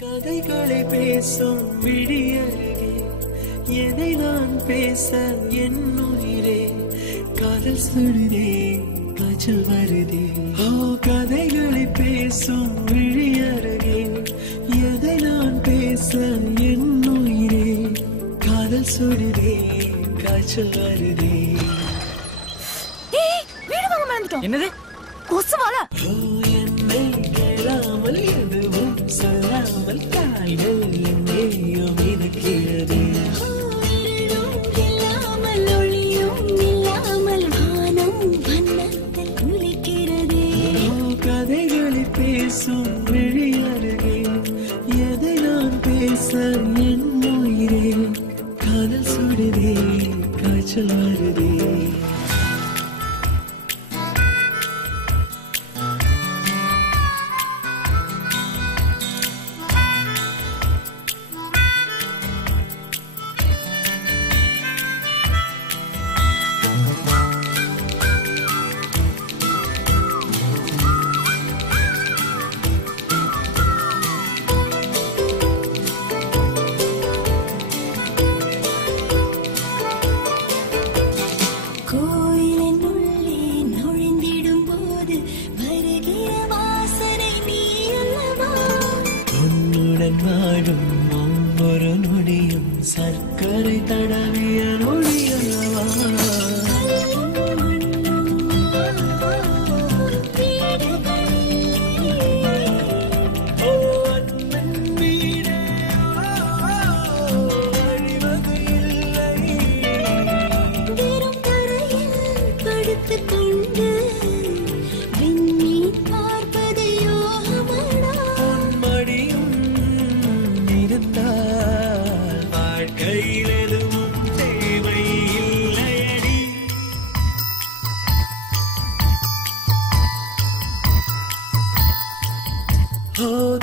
கதைகளை பேசும் விடியருகே எதை நான் பேச என் உயிரே காதல் சுடுதே காய்ச்சல் வருதே. கதைகளை பேசும் விழியருகே எதை நான் பேச என் உயிரே காதல் சுடுதே காய்ச்சல் வருதே. என்னது கொசுவால என்னை கேளாமல் எதுவும் சொல்லாமல் காய்கள் எங்கேயோ மிதக்கிறது. இல்லாமல் ஒளியும் இல்லாமல் வானம் வண்ணத்தில் குளிக்கிறது. கதைகளை பேசும் விழியருகே எதை நான் பேச என் உயிரே காதல் சுடுதே காய்ச்சல் வருதே. கோயிலின் உள்ளே நுழைந்திடும் போது வருகிற வாசனை நீ அல்லவா? உன்னுடன் வாழும் ஒவ்வொரு நொடியும் சர்க்கரை தடவிய நொடி அல்லவா?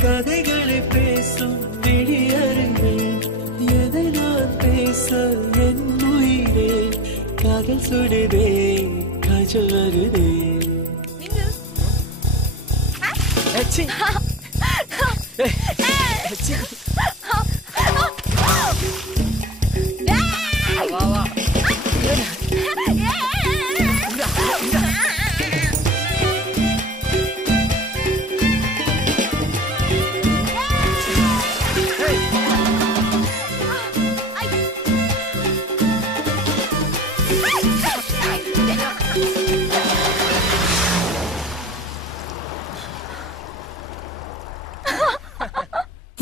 கதைகளை பேசும் விடியருகே எதை நான் பேச என் உயிரே காதல் சுடுதே காய்ச்சல் வருதே.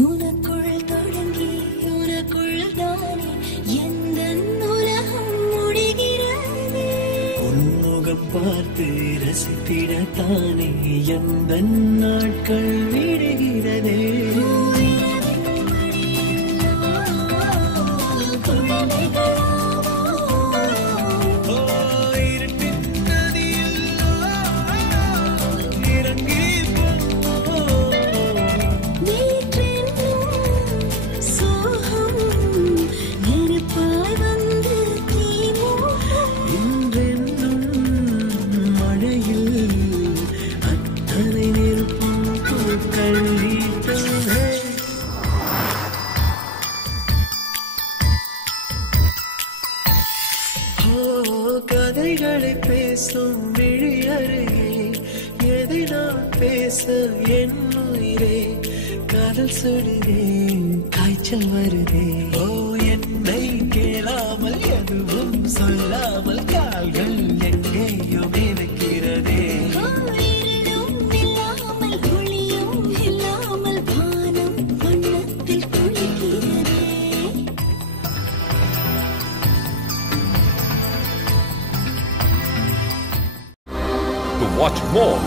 உனக்குள் தொடங்கி உனக்குள் தானே எந்த உலகம் முடிகிறது. உன்முகம் பார்த்து ரசித்திடத்தானே எந்த நாட்கள் விடுகிறதே. கதைகளை பேசும் விழியருகே எதை நான் பேச என் உயிரே காதல் சுடுதே காய்ச்சல் வருதே. என்னை கேளாமல் எதுவும் சொல்லாமல் கால்கள் எங்கேயோ மிதக்கிறதே. இல்லாமல் ஒளியும் இல்லாமல் வானம் வண்ணத்தில் குளிக்கிறது. To watch more,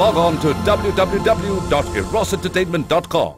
log on to www.erosentertainment.com.